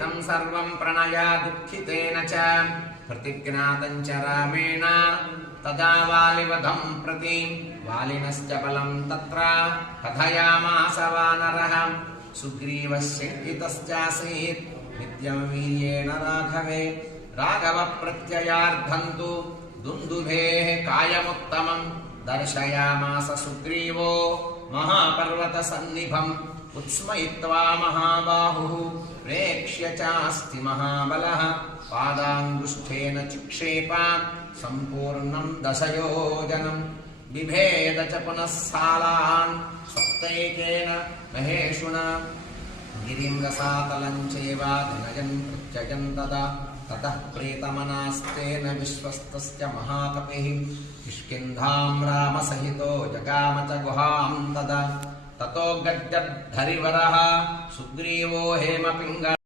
तं सर्वं प्रणया दुःखितेन च प्रतिज्ञातं च रामेण तदा वालिवधं प्रति वालिनश्च बलं तत्र कथयामास वानरः सुग्रीवस्य हितश्चासीत् नित्यं वीर्येण राघवे राघवप्रत्ययार्थं तु दुन्दुभेः कायमुत्तमं दर्शयामास सुग्रीवो महापर्वतसन्निभम् उत्स्मयित्वा महाबाहुः प्रेक्ष्य चास्ति महाबलः पादाङ्गुष्ठेन चिक्षेप सम्पूर्णं दशयोजनं बिभेद च पुनः सालान् सप्तैकेन महेशुना गिरिं रसातलं चैव धनजन् प्रत्यजन् तदा ततः प्रीतमनास्तेन विश्वस्तस्य महाकपिः किष्किन्धां रामसहितो जगाम च गुहां तदा ततो गद्गद्धरिवरः सुग्रीवो हेमपिङ्गळः